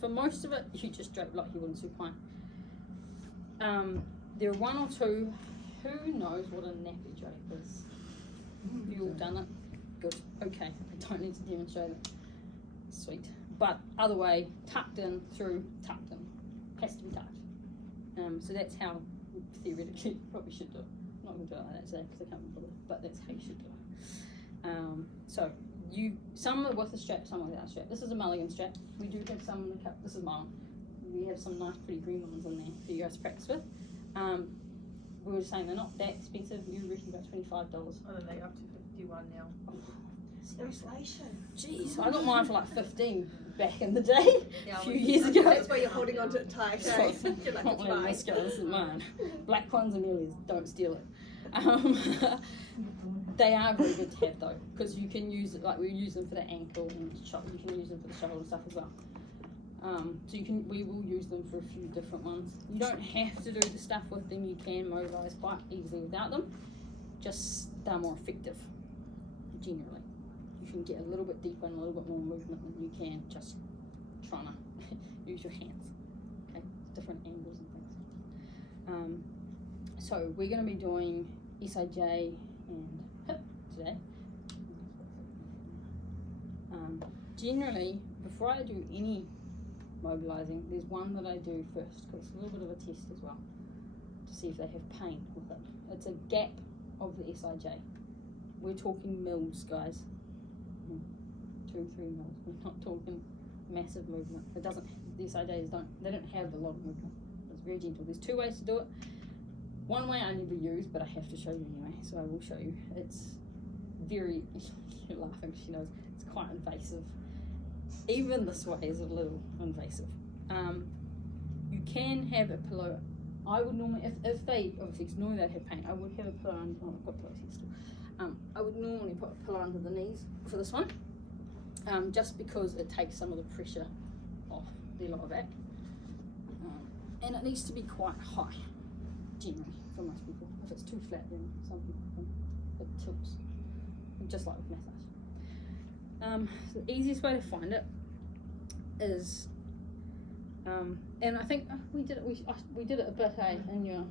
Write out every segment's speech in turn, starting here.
For most of it, you just drape like you would in supine. There are one or two. Who knows what a nappy drape is? You all done it? Good. Okay. I don't need to demonstrate it. Sweet. But other way, tucked in, through, tucked in. Has to be tucked. So that's how theoretically you probably should do it. I'm not going to do it like that today because I can't remember, but that's how you should do it. So some are with a strap, some are without a strap. This is a mulligan strap. We do have some in the cup. This is mine. We have some nice pretty green ones in there for you guys to practice with. We were saying they're not that expensive. You reckon about $25. I don't know, up to 51 now. Oh, Inflation. jeez, I got mine for like 15 back in the day, a few years ago. That's why you're holding on to it tight. You're like, it's mine. This is mine. Black ones and Amelia's, don't steal it. They are very good to have though, because you can use it, like we use them for the ankle and shoulder. You can use them for the shoulder stuff as well. So we will use them for a few different ones. You don't have to do the stuff with them. You can mobilise quite easily without them. Just they're more effective, generally. You can get a little bit deeper and a little bit more movement than you can just trying to use your hands. Okay, different angles and things. So we're going to be doing SIJ and hip today. Generally, before I do any mobilising, there's one that I do first because it's a little bit of a test as well to see if they have pain with it. It's a gap of the SIJ. We're talking mils, guys. 2-3 mils. We're not talking massive movement. It doesn't. The SIJs don't have a lot of movement. It's very gentle. There's two ways to do it. One way I never use, but I have to show you anyway, so I will show you. It's very. You're laughing. She knows it's quite invasive. Even this way is a little invasive. You can have a pillow. I would normally, if they obviously normally they'd have pain, I would have a pillow under. Oh, I've got pillows here still. I would normally put a pillow under the knees for this one, just because it takes some of the pressure off the lower back, and it needs to be quite high, generally for most people. If it's too flat, then some people it tilts, just like with massage. So the easiest way to find it is, and I think we did it a bit in your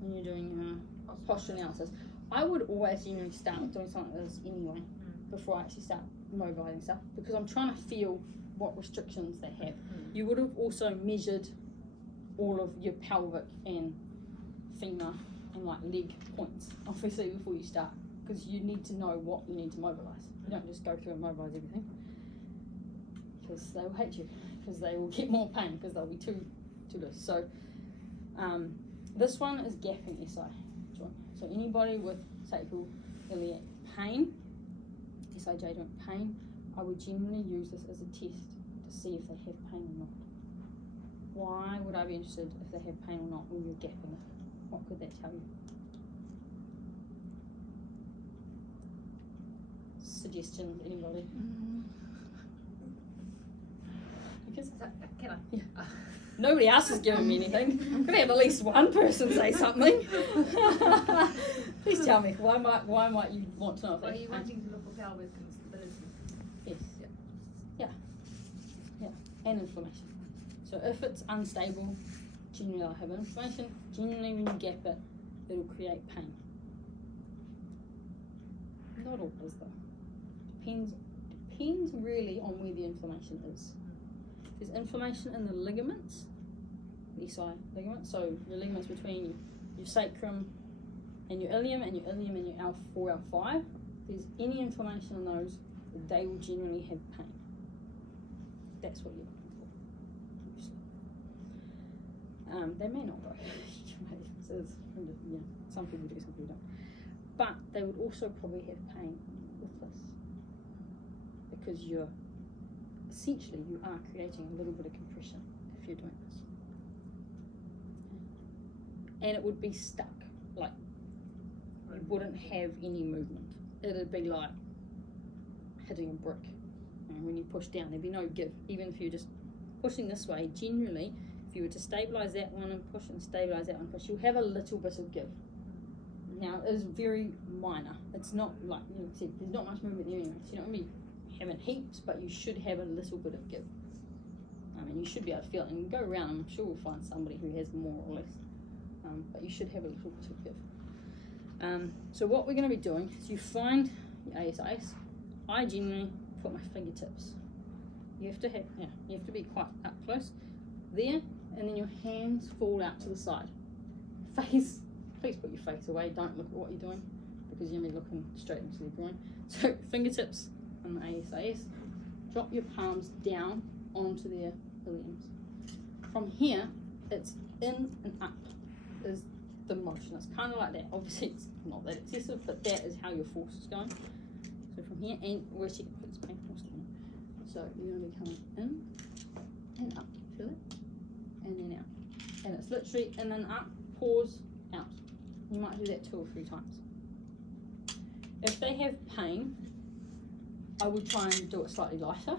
when you're doing posture analysis. I would always generally start with doing something like this anyway before I actually start mobilising stuff, because I'm trying to feel what restrictions they have. You would have also measured all of your pelvic and femur and like leg points obviously before you start, because you need to know what you need to mobilise. You don't just go through and mobilise everything, because they will hate you, because they will get more pain because they'll be too loose. So this one is gapping SI joint. So anybody with sacral iliac pain, SI joint pain, I would generally use this as a test to see if they have pain or not. Why would I be interested if they have pain or not when you're gapping it? What could that tell you? Suggestions, anybody? Can I? Yeah. Nobody else has given me anything. I'm gonna have at least one person say something. Please tell me, why might you want to know? Are you wanting to look for pelvic instability? Yes. Yeah. And inflammation. So if it's unstable, generally they'll have inflammation. Generally when you gap it, it'll create pain. Not always though. Depends really on where the inflammation is. There's inflammation in the ligaments, the SI ligaments, so your ligaments between your sacrum and your ilium and your ilium and your L4, L5. If there's any inflammation in those, they will generally have pain. That's what you're looking for. They may not though. Some people do, some people don't. But they would also probably have pain with this, because you're essentially you are creating a little bit of compression if you're doing this, and it would be stuck, like you wouldn't have any movement. It'd be like hitting a brick, and when you push down there'd be no give. Even if you're just pushing this way, generally if you were to stabilize that one and push and stabilize that one and push, you'll have a little bit of give. Now it is very minor. It's not like, you know, there's not much movement there anyway, so you're not going to be having heaps, but you should have a little bit of give. and you should be able to feel it. And you go around, I'm sure we'll find somebody who has more or less, but you should have a little bit of give. So what we're going to be doing is you find your ASIs. I generally put my fingertips. You have to be quite up close there, and then your hands fall out to the side. Please put your face away. Don't look at what you're doing, because you're going to be looking straight into the groin. So fingertips on the ASIs. Drop your palms down onto their iliums. From here, it's in and up is the motion. It's kind of like that. Obviously, it's not that excessive, but that is how your force is going. So from here, and where's your put this paint force on? So you're going to be coming in and up. Feel it? And then out. And it's literally in and up, pause, out. You might do that 2 or 3 times. If they have pain, I would try and do it slightly lighter.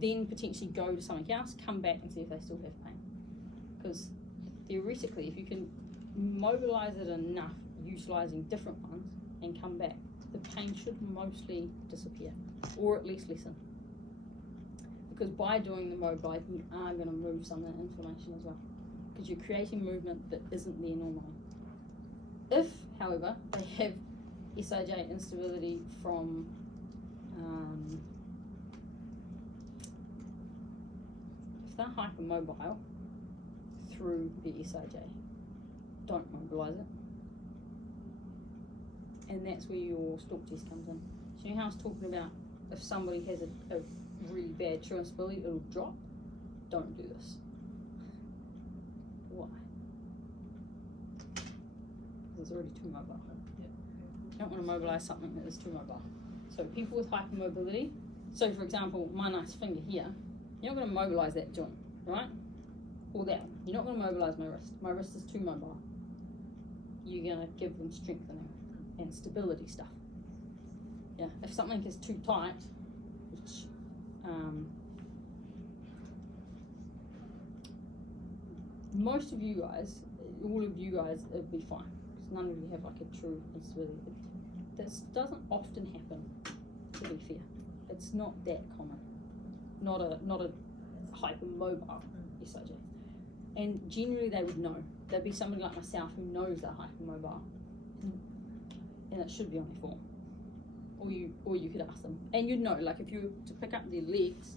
Then potentially go to something else, come back and see if they still have pain. Because theoretically, if you can mobilize it enough, utilizing different ones, and come back, the pain should mostly disappear, or at least lessen. Because by doing the mobilize, you are going to move some of that inflammation as well. Because you're creating movement that isn't there normally. If, however, they have SIJ instability from if they're hypermobile through the SIJ, don't mobilize it. And that's where your stalk test comes in. So you know how I was talking about if somebody has a really bad true instability, it'll drop? Don't do this. Why? Because it's already too mobile. You don't want to mobilize something that is too mobile. So people with hypermobility, so for example, my nice finger here, you're not going to mobilize that joint, right? Or that one. You're not going to mobilize my wrist. My wrist is too mobile. You're going to give them strengthening and stability stuff. Yeah, if something is too tight, which most of you guys, all of you guys, it'll be fine. Because none of you have like a true instability. This doesn't often happen, to be fair. It's not that common. Not a hypermobile SIJ. And generally they would know. There'd be somebody like myself who knows they're hypermobile. And it should be on their form. Or you could ask them. And you'd know, like if you were to pick up their legs,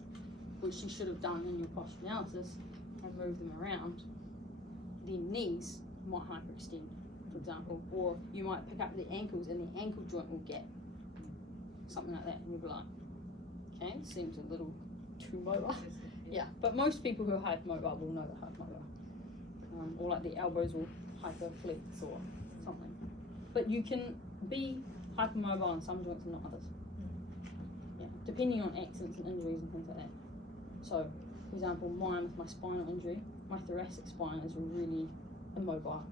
which you should have done in your posture analysis, and move them around, their knees might hyperextend, for example. Or you might pick up their ankles and their ankle joint will gap. Something like that. And you'll be like, okay, seems a little too mobile. Yeah, but most people who are hypermobile will know they're hypermobile. Or like the elbows will hyperflex or something. But you can be hypermobile in some joints and not others. Yeah, depending on accidents and injuries and things like that. So, for example, mine with my spinal injury, my thoracic spine is really immobile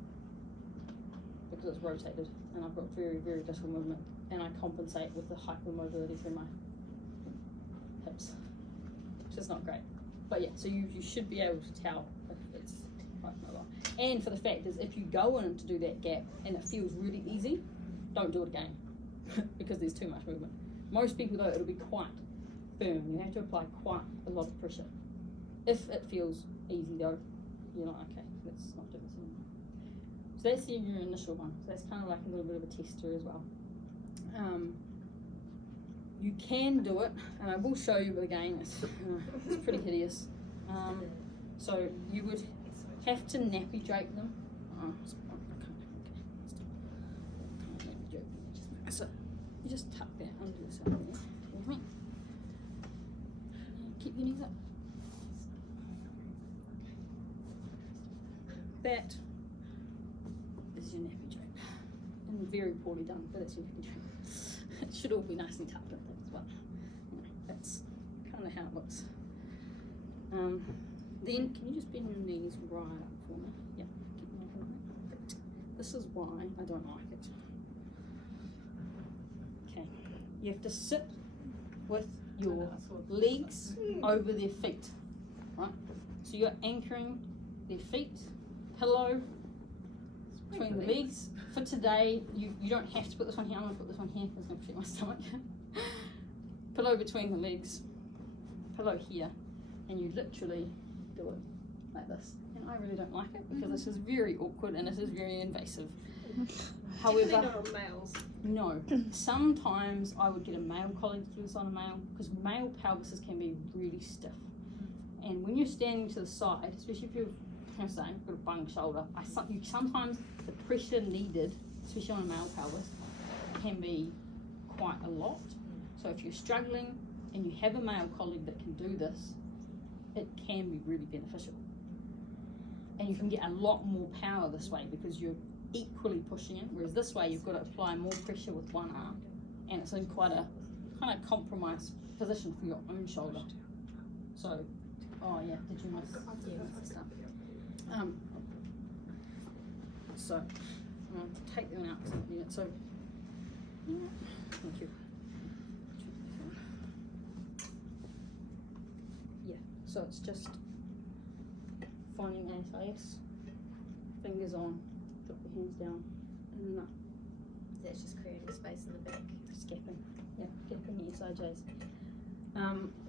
because it's rotated and I've got very, very little movement, and I compensate with the hypermobility through my hips, which is not great. But yeah, so you should be able to tell if it's hypermobile. And for the fact is, if you go in to do that gap and it feels really easy, don't do it again because there's too much movement. Most people though, it'll be quite firm. You have to apply quite a lot of pressure. If it feels easy though, you're like, okay, let's not do this anymore. So that's your initial one. So that's kind of like a little bit of a tester as well. You can do it, and I will show you, but again, it's pretty hideous. So you would have to nappy drape them. So you just tuck that under yourself there. With me. Keep your knees up. That is your nappy drape. And very poorly done, but it's your nappy drape. It should all be nicely tucked in as well. That's kind of how it looks. Then, can you just bend your knees right up for me? Yeah, keep them up like that. This is why I don't like it. Okay, you have to sit with your legs over their feet, right? So you're anchoring their feet, pillow between the legs. For today, you don't have to put this one here. I'm going to put this one here because it's going to protect my stomach. Pillow between the legs, pillow here, and you literally do it like this. And I really don't like it because this is very awkward and it is very invasive. Definitely However, not on males. no. Sometimes I would get a male colleague to do this on a male because male pelvises can be really stiff. And when you're standing to the side, especially if you've got a bung shoulder, sometimes the pressure needed, especially on a male pelvis, can be quite a lot. So if you're struggling and you have a male colleague that can do this, it can be really beneficial. And you can get a lot more power this way because you're equally pushing it, whereas this way you've got to apply more pressure with one arm, and it's in quite a kind of compromised position for your own shoulder. So, oh yeah, did you miss? Yeah, that's stuff. So I'm going to take them out because I need it. So, yeah, thank you. Yeah, so it's just finding ASIS, fingers on, drop the hands down, and then up. That's just creating space in the back. Just gapping, yeah, gapping the SIJs.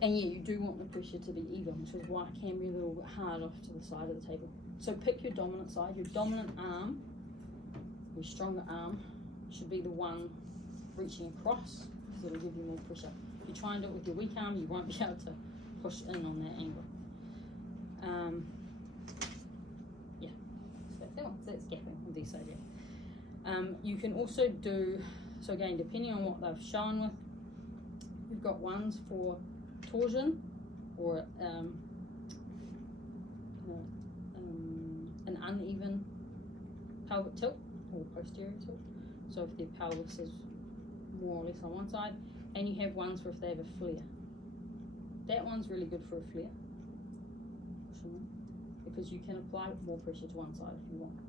And yeah, you do want the pressure to be even, which is why it can be a little bit hard off to the side of the table. So pick your dominant side. Your dominant arm, your stronger arm, should be the one reaching across because it'll give you more pressure. If you try and do it with your weak arm, you won't be able to push in on that angle. Yeah, so that's that one. So that's gapping on this side, yeah. You can also do, so again, depending on what they've shown with, we've got ones for torsion or an uneven pelvic tilt or posterior tilt. So if their pelvis is more or less on one side, and you have ones for if they have a flare. That one's really good for a flare because you can apply more pressure to one side if you want.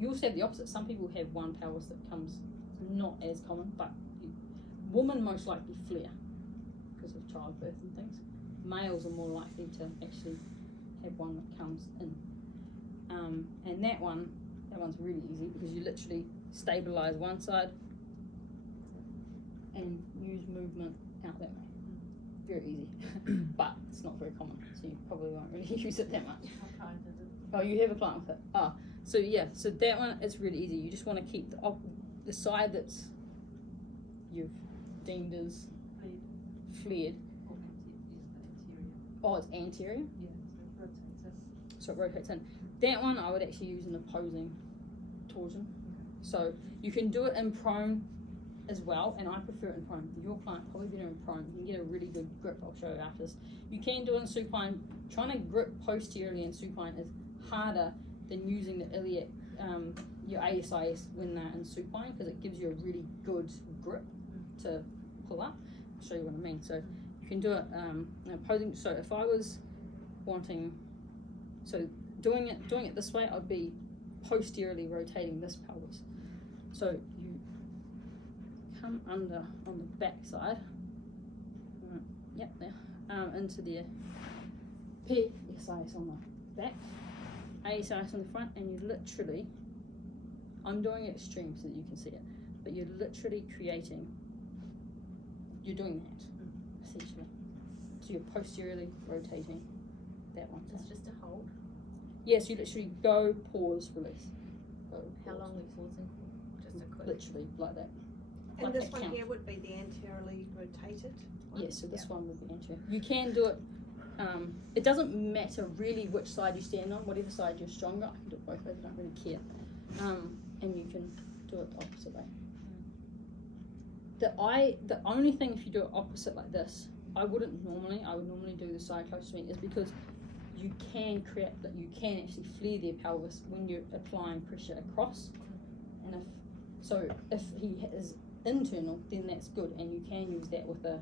You also have the opposite. Some people have one pelvis that comes not as common, but women most likely flare because of childbirth and things. Males are more likely to actually have one that comes in. And that one's really easy because you literally stabilize one side and use movement out that way. Very easy, but it's not very common, so you probably won't really use it that much. Oh, you have a client with it? Oh, so yeah, so that one is really easy. You just want to keep the side that's you've deemed as flared. Oh, it's anterior? Yeah, so So it rotates it. it rotates in. That one I would actually use in opposing torsion. So you can do it in prone as well, and I prefer it in prone. Your client probably better in prone. You can get a really good grip. I'll show you after this. You can do it in supine. Trying to grip posteriorly in supine is harder than using the iliac, your ASIS when they're in supine, because it gives you a really good grip to pull up. I'll show you what I mean. So you can do it opposing. So if I was wanting, so doing it this way, I'd be posteriorly rotating this pelvis. So you come under on the back side, yep, there, into the ASIS on the back, ASIS on the front, and you literally, I'm doing it extreme so that you can see it, but you're literally creating, you're doing that, essentially. So you're posteriorly rotating that one side. It's just a hold. Yes, you literally go, pause, release. Go, How pause. long are we pausing for? Just a quick. Literally, like that. And Like this that one counts. here would be the anteriorly rotated one? Yes, so this one would be anterior. You can do it, it doesn't matter really which side you stand on, whatever side you're stronger. I can do it both ways, I don't really care. And you can do it the opposite way. The only thing if you do it opposite like this, I would normally do the side close to me, is because you can actually flare their pelvis when you're applying pressure across. And if he is internal, then that's good, and you can use that with a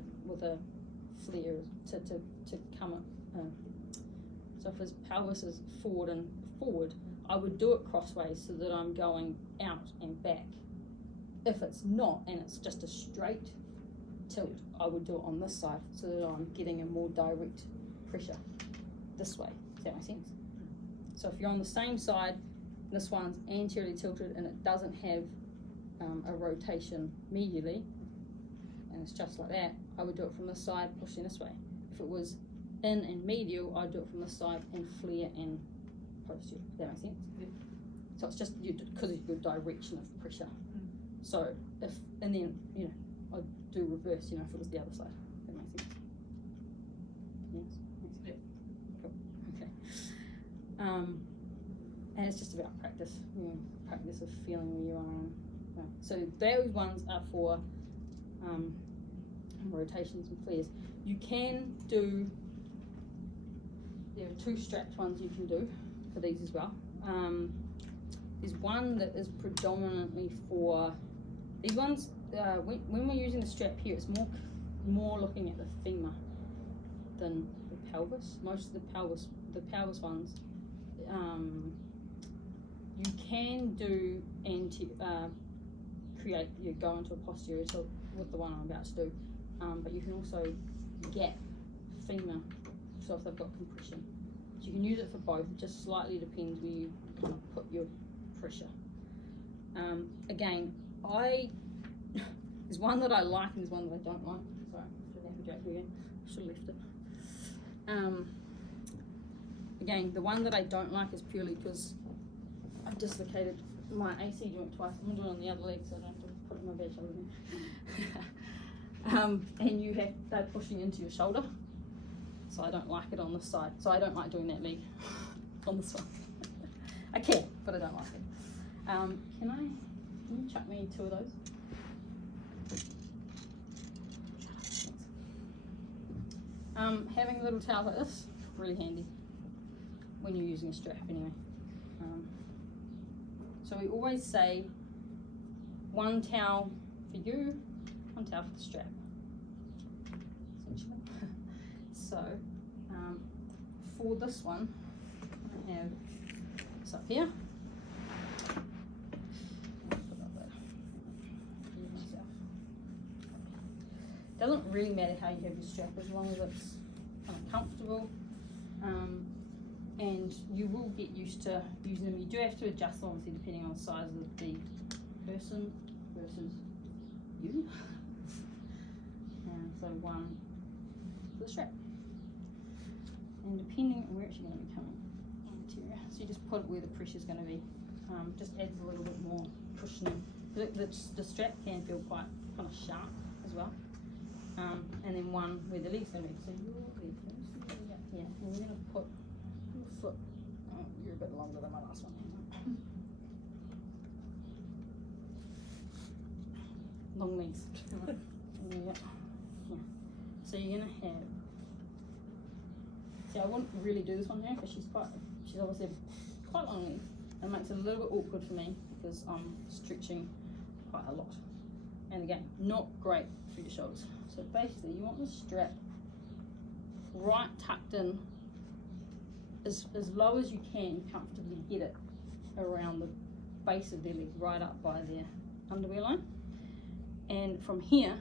flare to come up. So if his pelvis is forward, I would do it crossways so that I'm going out and back. If it's not, and it's just a straight tilt, I would do it on this side so that I'm getting a more direct pressure this way. Does that make sense? So if you're on the same side, this one's anteriorly tilted and it doesn't have a rotation medially, and it's just like that, I would do it from this side, pushing this way. if it was in and medial, I'd do it from the side and flare and posterior. Does that make sense? Yeah. So it's just because of your direction of pressure. Mm. So if, and then, you know, I'd do reverse, you know, if it was the other side. That makes sense? Yes? Makes sense? Yeah. Cool. Okay. And it's just about practice, you know, practice of feeling where you are. So those ones are for rotations and flares. You can do, there are 2 strapped ones you can do for these as well. There's one that is predominantly for these ones. When we're using the strap here, it's more looking at the femur than the pelvis. Most of the pelvis ones, you can do go into a posterior with the one I'm about to do, but you can also gap femur, so if they've got compression. So you can use it for both. It just slightly depends where you kind of put your pressure. Again, there's one that I like and there's one that I don't like. Sorry, I didn't have a joke again. Should have left it. Again, the one that I don't like is purely because I've dislocated my AC joint twice. I'm going to do it on the other leg so I don't have to put it in my bad shoulder again. And they're pushing into your shoulder. So I don't like it on this side. So I don't like doing that leg on this one. I can, but I don't like it. Can you chuck me 2 of those? Having a little towel like this, really handy when you're using a strap anyway. So we always say 1 towel for you, 1 towel for the strap, essentially. So for this one, I have this up here. Doesn't really matter how you have your strap as long as it's kind of comfortable, and you will get used to using them. You do have to adjust them obviously depending on the size of the person versus you. So 1 for the strap, and depending on where it's going to be coming on the interior, so you just put it where the pressure is going to be. Just adds a little bit more cushioning. The strap can feel quite kind of sharp as well. And then 1 where the leg's going to be. So your leg, yeah, and we're going to put your foot. Oh, you're a bit longer than my last one. Long legs. Yeah. So you're going to have. See, I wouldn't really do this one now because she's obviously quite long legs. It makes it a little bit awkward for me because I'm stretching quite a lot. And again, not great for your shoulders. So basically you want the strap right tucked in as low as you can, comfortably get it around the base of their leg, right up by their underwear line. And from here,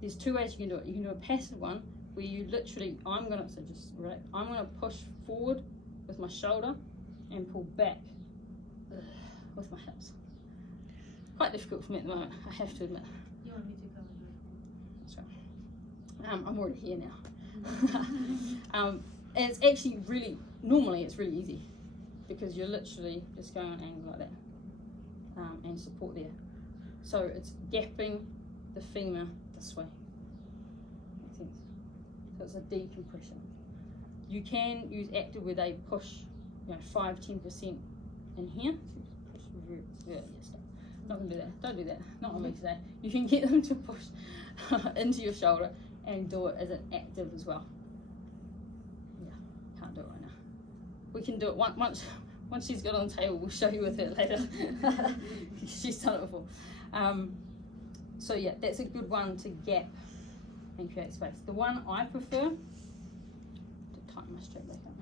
there's 2 ways you can do it. You can do a passive one where you literally, I'm gonna push forward with my shoulder and pull back with my hips. Quite difficult for me at the moment, I have to admit. You want me to come and do it? That's right. I'm already here now. And it's actually normally it's really easy because you're literally just going on an angle like that and support there. So it's gapping the femur this way. Makes sense? So it's a decompression. You can use active where they push, 5-10% in here. Push, stop. Not gonna do that. Don't do that. Not on me today. You can get them to push into your shoulder and do it as an active as well. Yeah, can't do it right now. We can do it once she's got it on the table. We'll show you with her later. She's done it before. So yeah, that's a good one to gap and create space. The one I prefer, to tighten my strap back up,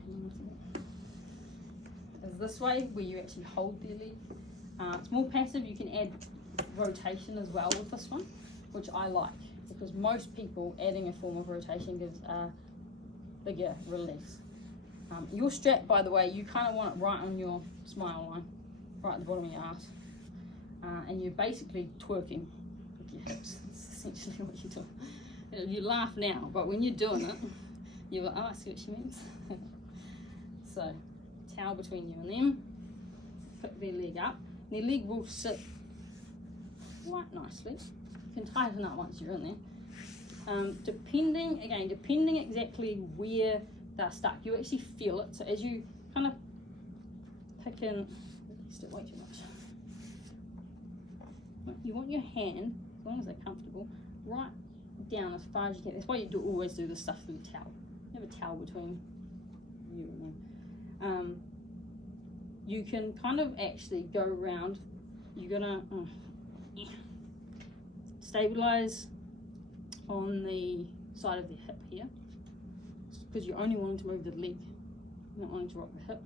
is this way where you actually hold their leg. It's more passive. You can add rotation as well with this one, which I like because most people adding a form of rotation gives a bigger release. Your strap, by the way, you kind of want it right on your smile line, right at the bottom of your ass, and you're basically twerking with your hips. That's essentially what you're doing. You laugh now, but when you're doing it, you're like, oh, I see what she means. So, towel between you and them, pick their leg up. Their leg will sit quite nicely. You can tighten up once you're in there. Depending exactly where they're stuck, you actually feel it. So as you kind of pick in, still way too much. You want your hand, as long as they're comfortable, right down as far as you can. That's why you always do this stuff through the towel. You have a towel between you and them. You can kind of actually go around. You're gonna stabilize on the side of the hip here, because you're only wanting to move the leg, you're not wanting to rock the hip.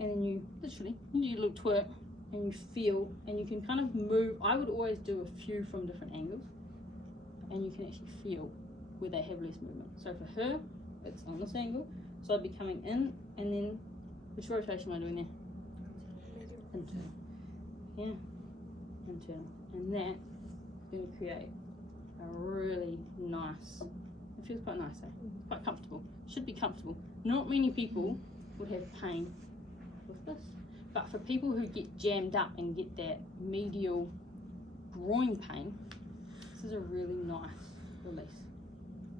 And then you literally do a little twerk, and you feel, and you can kind of move. I would always do a few from different angles, and you can actually feel where they have less movement. So for her, it's on this angle, so I'd be coming in, and then which rotation am I doing there? Internal. Yeah, internal. And that's going to create a really nice, it feels quite nice, quite comfortable. Should be comfortable. Not many people would have pain with this, but for people who get jammed up and get that medial groin pain, this is a really nice release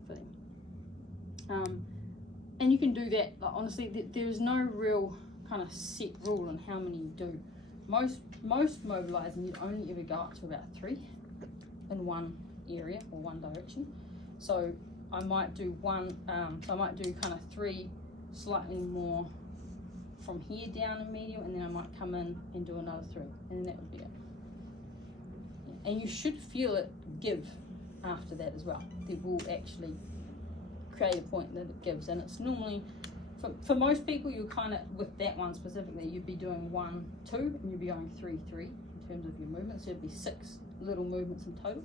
for them. And you can do that, like, honestly, there's no real kind of set rule on how many you do. Most mobilizing, you only ever go up to about 3 in one area or one direction. So I might do kind of 3 slightly more from here down in medial, and then I might come in and do another 3, and then that would be it. Yeah. And you should feel it give after that as well. It will actually create a point that it gives, and it's normally, for most people, you kind of, with that one specifically, you'd be doing 1, 2, and you'd be going 3, 3 in terms of your movements. So it'd be 6 little movements in total,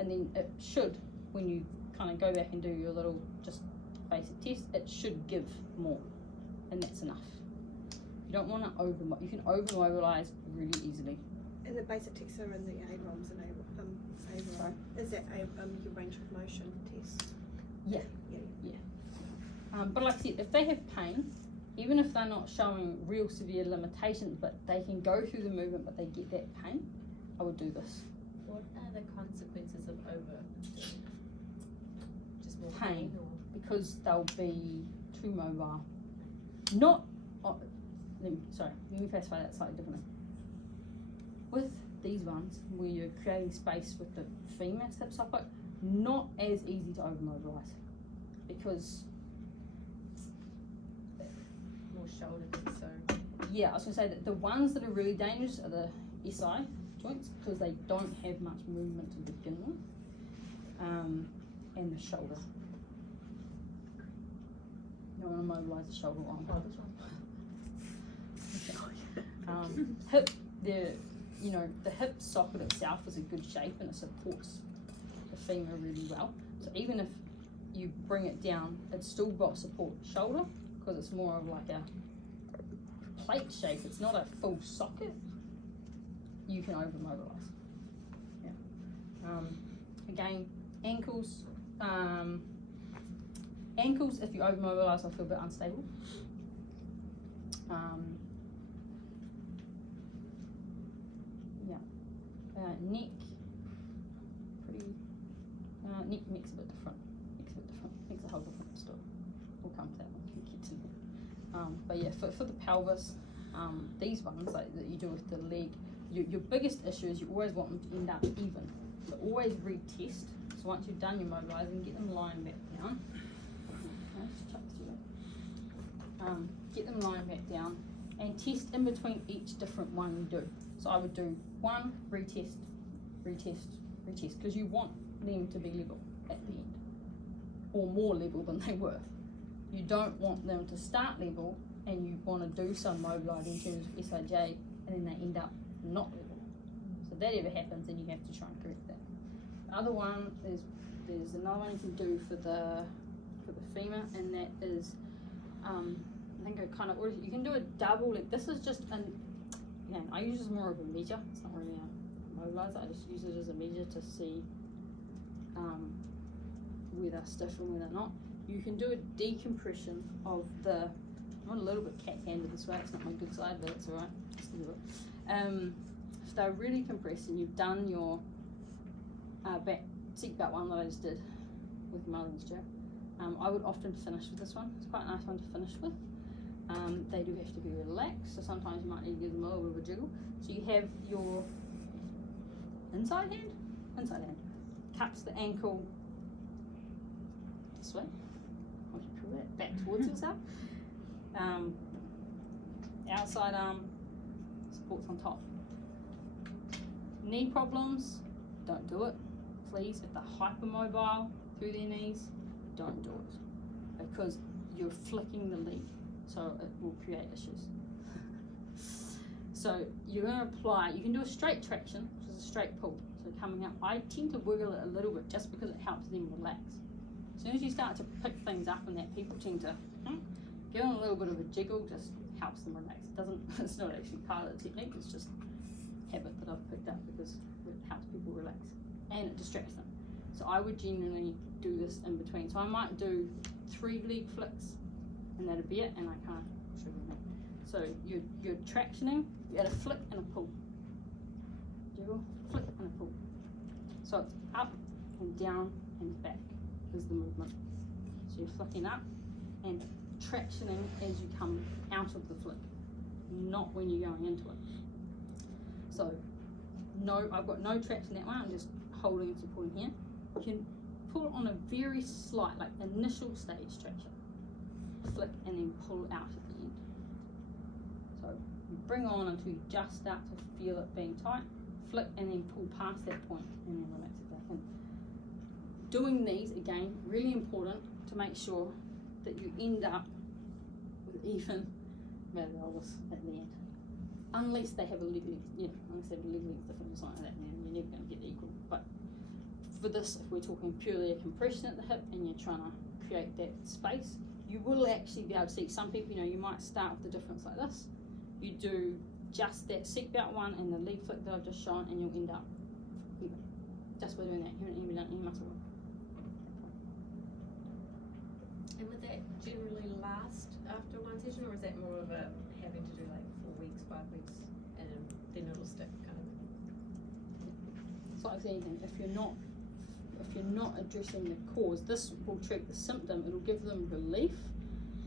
and then it should, when you kind of go back and do your little just basic test, it should give more, and that's enough. You don't want to you can over mobilize really easily. And the basic tests are in the AROMs and Sorry? Is that your range of motion test? Yeah. But like I said, if they have pain, even if they're not showing real severe limitations, but they can go through the movement, but they get that pain, I would do this. What are the consequences of over? Just more Pain, or? because they'll be too mobile. Not, let me classify that slightly differently. With these ones, where you're creating space with the female's hip socket, not as easy to over mobilize, because Shoulder, so yeah, I was going to say that the ones that are really dangerous are the SI joints, because they don't have much movement to begin with, and the shoulder. You don't want to mobilise the shoulder one. oh, this one. Hip, the hip socket itself is a good shape and it supports the femur really well. So even if you bring it down, it's still got support. Shoulder, because it's more of like a plate shape, it's not a full socket, you can over mobilize. Yeah. Again, ankles, if you over mobilize, I feel a bit unstable. Neck, pretty, neck makes a bit different, makes a whole different story. We'll come to that when we get to that. But yeah, for the pelvis, these ones like that you do with the leg, your biggest issue is you always want them to end up even. So always retest. So once you've done your mobilising, get them lying back down. Okay, just chuck through that. Get them lying back down and test in between each different one you do. So I would do 1, retest, because you want them to be level at the end, or more level than they were. You don't want them to start level and you want to do some mobilising in terms of SIJ and then they end up not level. So if that ever happens, then you have to try and correct that. The other one is, there's another one you can do for the femur, and that is, I think you can do a double leg. This is just I use it as more of a measure. It's not really a mobilizer. I just use it as a measure to see where they're stiff and where they're not. You can do a decompression of the, I'm a little bit cat-handed this way, it's not my good side, but it's alright, just do it. If they're really compressed and you've done your back seatbelt one that I just did with the mulligan strap, I would often finish with this one. It's quite a nice one to finish with. They do have to be relaxed, so sometimes you might need to give them a little bit of a jiggle. So you have your inside hand cups the ankle this way. What do you call that? Back towards yourself. Outside arm supports on top. Knee problems, don't do it. Please, if they're hypermobile through their knees, don't do it, because you're flicking the leg, so it will create issues. So you're going to apply, you can do a straight traction, which is a straight pull, so coming up. I tend to wiggle it a little bit just because it helps them relax. As soon as you start to pick things up and that, people tend to give them a little bit of a jiggle, just helps them relax. It doesn't, it's not actually part of the technique, it's just habit that I've picked up because it helps people relax and it distracts them. So I would generally do this in between. So I might do 3 leg flicks and that'll be it, and I can't show you that. So you're tractioning, you add a flick and a pull. Jiggle, flick and a pull. So it's up and down and back is the movement. So you're flicking up and tractioning as you come out of the flick, not when you're going into it. So no, I've got no traction that one, I'm just holding and supporting here. You can pull on a very slight, like initial stage traction. Flick and then pull out at the end. So you bring on until you just start to feel it being tight, flick and then pull past that point and then relax it back in. Doing these, again, really important to make sure that you end up with even malleolus at the end. Unless they have a leg length, unless they have a leg length difference or something like that, then you're never going to get equal. But for this, if we're talking purely a compression at the hip and you're trying to create that space, you will actually be able to see some people, you might start with the difference like this. You do just that seatbelt one and the leg flick that I've just shown, and you'll end up even. Just by doing that, you haven't even done any muscle work. And would that generally last after one session, or is that more of a having to do like 4 weeks, 5 weeks, and then it'll stick kind of thing? It's like anything. If you're not addressing the cause, this will treat the symptom. It'll give them relief.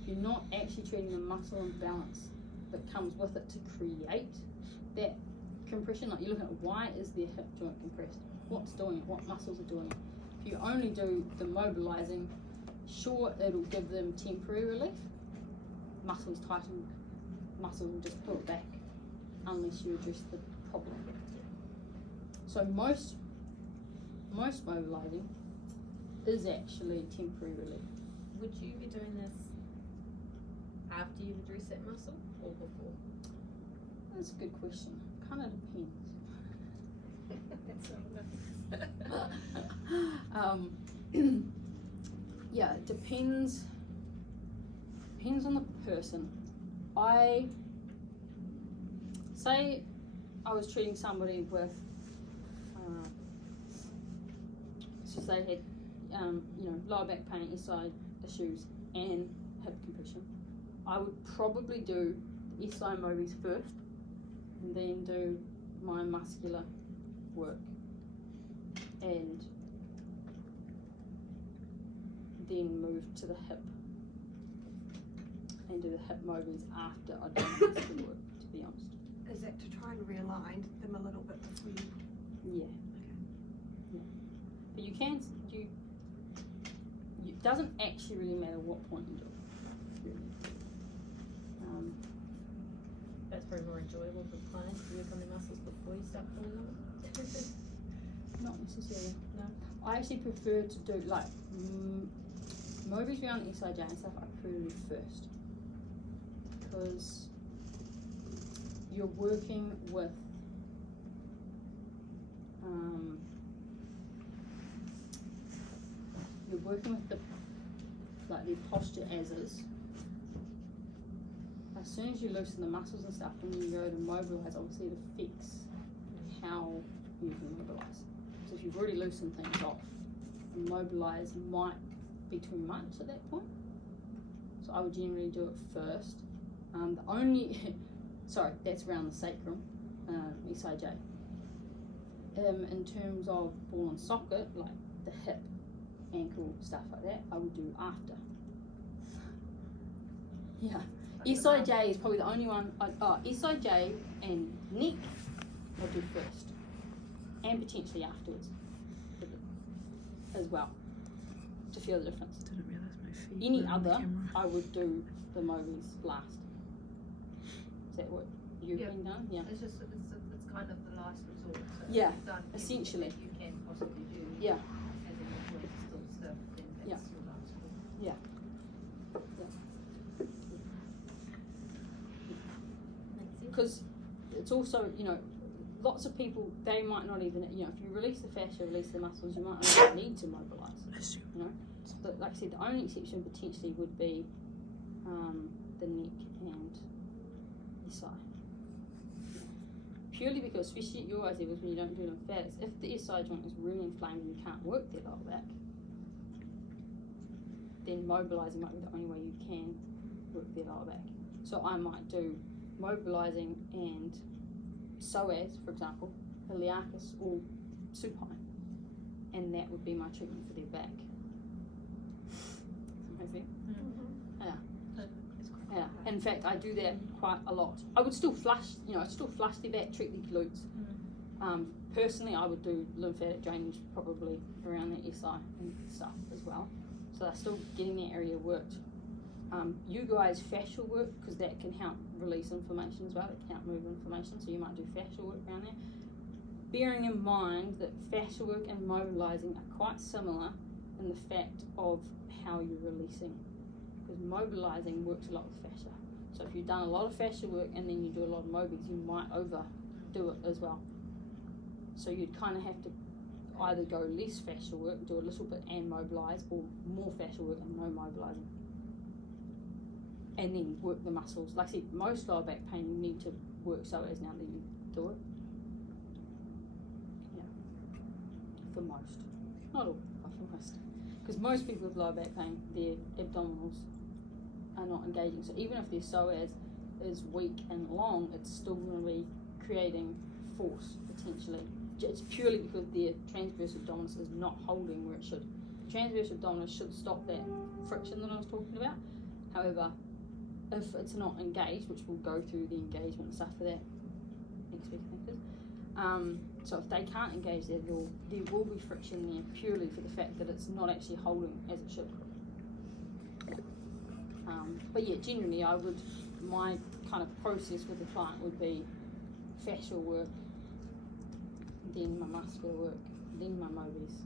You're not actually treating the muscle imbalance that comes with it to create that compression. Like you're looking at, why is their hip joint compressed? What's doing it? What muscles are doing it? If you only do the mobilizing, sure, it'll give them temporary relief. Muscles tighten, muscle will just pull it back unless you address the problem. So most mobilizing is actually temporary relief. Would you be doing this after you've addressed that muscle or before? That's a good question. Kind of depends. Yeah, it depends on the person. I say I was treating somebody with so they had lower back pain, SI issues and hip compression. I would probably do the SI movies first and then do my muscular work, and then move to the hip and do the hip movies after I've done the muscular work, to be honest. Is that to try and realign them a little bit before you? Yeah. Yeah. But you can, it doesn't actually really matter what point you do it. Really. That's probably more enjoyable for clients to work on their muscles before you start pulling them. Not necessarily. No. I actually prefer to do like movies around SIJ and stuff. I prefer to do first because you're working with the posture as is. As soon as you loosen the muscles and stuff, when you go to mobilize, obviously it affects how you can mobilize. So if you've already loosened things off, mobilise might be too much at that point. So I would generally do it first. The only, sorry, that's around the sacrum, SIJ. In terms of ball and socket, like the hip, ankle, stuff like that, I would do after. Yeah, SIJ is probably the only one. SIJ and neck, I'll do first, and potentially afterwards as well, to feel the difference. Didn't realise my feet Any were on the other, camera. I would do the mobies last. Is that what you've Yeah. been done? Yeah. It's just, it's kind of the last resort, so if Yeah, you've done everything essentially. that you can possibly do. Yeah. And then if you're still stuff, then Yeah. that's your last resort. Yeah. Because it's also, you know, lots of people, they might not even, you know, if you release the fascia, release the muscles, you might not need to mobilise, you know. But like I said, the only exception potentially would be the neck and the SI. Purely because, especially at your eyes levels, when you don't do lymphatics, if the SI joint is really inflamed and you can't work their lower back, then mobilising might be the only way you can work their lower back. So I might do mobilising and psoas, for example, iliacus or supine, and that would be my treatment for their back. Amazing. Yeah. Yeah. In fact, I do that quite a lot. I would still flush, you know, I'd still flush their back, treat the glutes. Personally, I would do lymphatic drainage probably around the SI and stuff as well. So they're still getting that area worked. You guys fascial work, because that can help release inflammation as well. It can help move inflammation, so you might do fascial work around there. Bearing in mind that fascial work and mobilising are quite similar in the fact of how you're releasing. Because mobilising works a lot with fascia. So if you've done a lot of fascia work and then you do a lot of mobies, you might overdo it as well. So you'd kind of have to either go less fascia work, do a little bit and mobilise, or more fascia work and no mobilising. And then work the muscles. Like I said, most lower back pain you need to work psoas now that you do it. Yeah. For most. Not all, but for most. Because most people with lower back pain, their abdominals are not engaging. So even if their psoas is weak and long, it's still going to be creating force, potentially. It's purely because their transverse abdominis is not holding where it should. The transverse abdominis should stop that friction that I was talking about. However, if it's not engaged, which we'll go through the engagement and stuff for that next week, I think it is. So if they can't engage there, there will be friction there purely for the fact that it's not actually holding as it should. But yeah, generally my kind of process with the client would be fascial work, then my muscular work, then my mobies,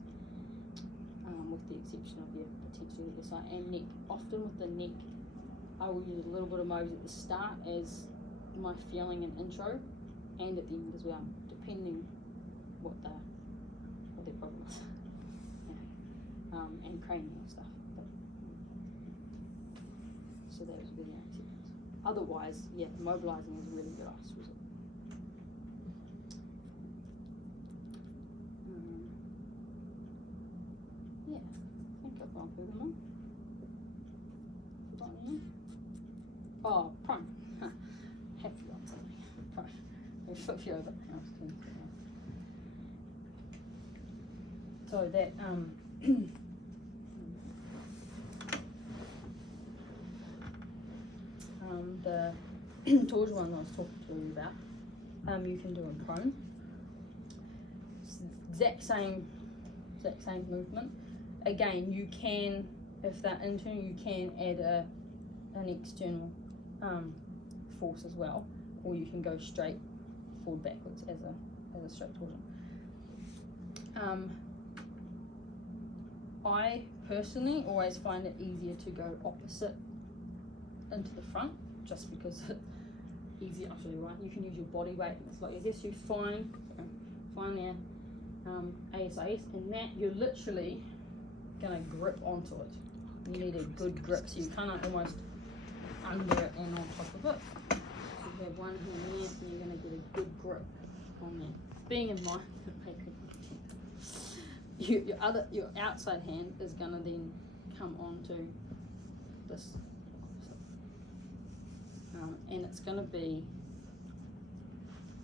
with the exception of potentially the SI and neck. Often with the neck, I will use a little bit of mobies at the start as my feeling and intro, and at the end as well, depending what their problem is. Yeah. And cranial stuff. So those would be the exceptions. Otherwise, yeah, mobilising is a really good last resort. Yeah, I think I've gone through them all. Forgotten any? Oh, prone. Have forgotten something. Prone. I'll flip you over. So that the torsion one I was talking to you about, you can do in prone. It's the exact same movement. Again, you can, if they're internal, you can add an external force as well, or you can go straight forward backwards as a straight torsion. I personally always find it easier to go opposite into the front, just because it's easier. I'll show you why. You can use your body weight. It's a lot easier. So you find there ASIS, and that you're literally gonna grip onto it. You need a good grip, so you kind of almost under it and on top of it. So you have one here and there, and you're gonna get a good grip on there. Being in mind, your outside hand is gonna then come onto this, and it's gonna be,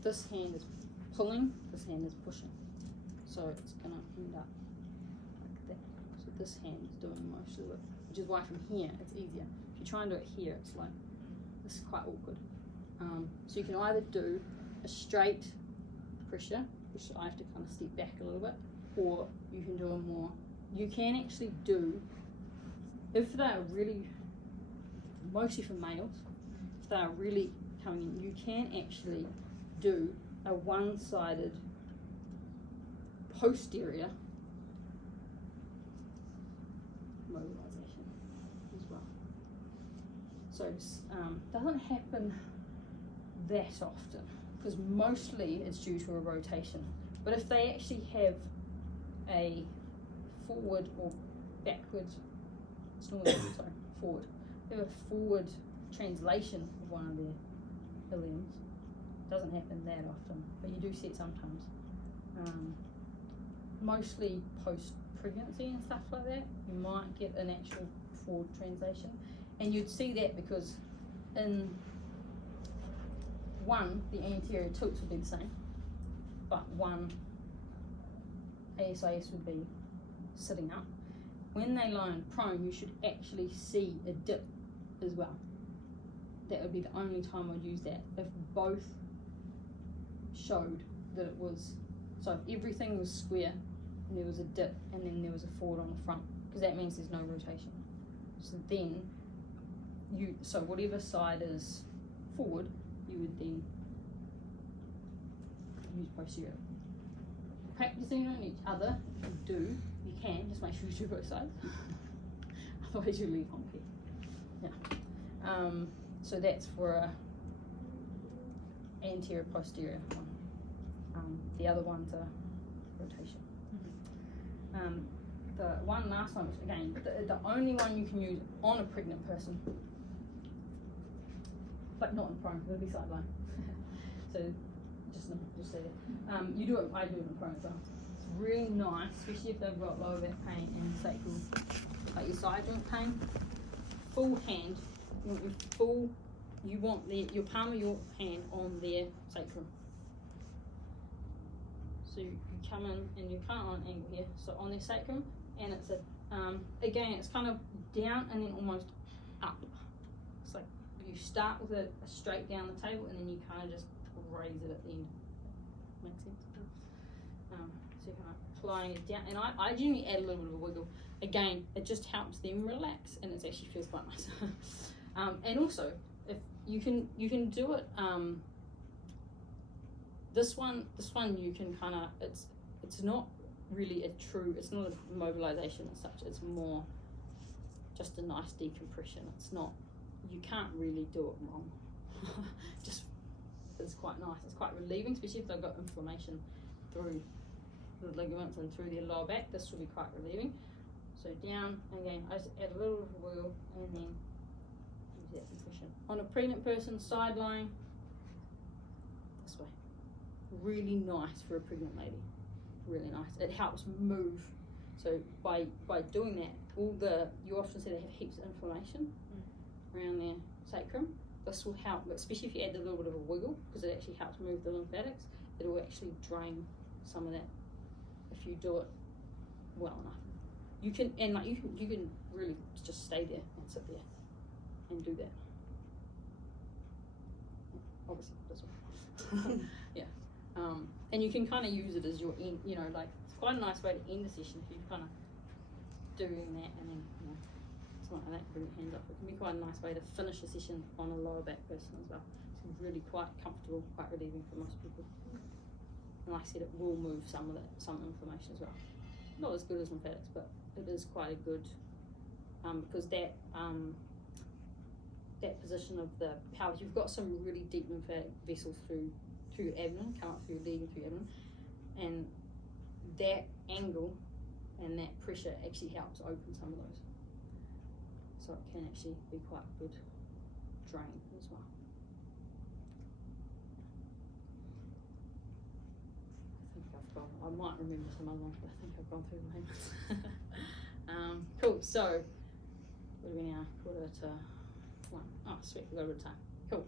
this hand is pulling, this hand is pushing, so it's gonna end up like that. So this hand is doing most of it, which is why from here it's easier. If you try and do it here, it's like, this is quite awkward. So you can either do a straight pressure, which I have to kind of step back a little bit, or you can do a more, you can actually do, if they are really, mostly for males, if they are really coming in, you can actually do a one-sided posterior mobilization as well. So it doesn't happen that often, because mostly it's due to a rotation. But if they actually have a forward or backward, it's normally sorry, forward. They have a forward translation of one of their iliums. Doesn't happen that often, but you do see it sometimes. Mostly post-pregnancy and stuff like that, you might get an actual forward translation, and you'd see that because in one, the anterior tilts would be the same, but one ASIS would be sitting up. When they lie in prone, you should actually see a dip as well. That would be the only time I'd use that, if both showed that it was, so if everything was square and there was a dip and then there was a forward on the front, because that means there's no rotation. So then so whatever side is forward, you would then use posterior. Practicing on each other, if you can, just make sure you do both sides. Otherwise you leave honky. Yeah. So that's for a anterior posterior one. The other one's a rotation. The one last one, which again, the only one you can use on a pregnant person, but not in prone, it'll be sideline. So just say that. You do it, I do it in prone as well. It's really nice, especially if they've got lower back pain and sacral, like your side joint pain. Full hand, you want your palm of your hand on their sacrum. So you come in and you're kind of on an angle here, so on their sacrum, and it's again, it's kind of down and then almost up. It's like you start with a straight down the table and then you kind of just raise it at the end. Make sense? So you're kind of applying it down, and I generally add a little bit of a wiggle. Again, it just helps them relax, and it actually feels quite nice. And also, if you can do it. This one you can kind of, it's not really it's not a mobilization as such, it's more just a nice decompression. It's not, you can't really do it wrong. Just, it's quite nice, it's quite relieving, especially if they've got inflammation through the ligaments and through their lower back. This will be quite relieving. So down, again, I just add a little wiggle and then use that compression. On a pregnant person, side lying, this way. Really nice for a pregnant lady, really nice. It helps move. So by doing that, you often see they have heaps of inflammation around their sacrum. This will help, especially if you add a little bit of a wiggle, because it actually helps move the lymphatics. It will actually drain some of that if you do it well enough. You can really just stay there and sit there and do that. Obviously, this one. Yeah. And you can kind of use it as your end, like it's quite a nice way to end the session if you're kind of doing that, and then something like that, bring your hands up. It can be quite a nice way to finish a session on a lower back person as well. It's really quite comfortable, quite relieving for most people. And like I said, it will move some inflammation as well. Not as good as lymphatics, but it is quite a good, because that position of the pelvis, you've got some really deep lymphatic vessels through your abdomen, come up through your leg and through your abdomen, and that angle and that pressure actually helps open some of those. So it can actually be quite a good drain as well. I think I might remember some other ones, but I think I've gone through the main ones. Cool, so what are we now? 1:45. Oh, sweet, we've got a bit of time. Cool.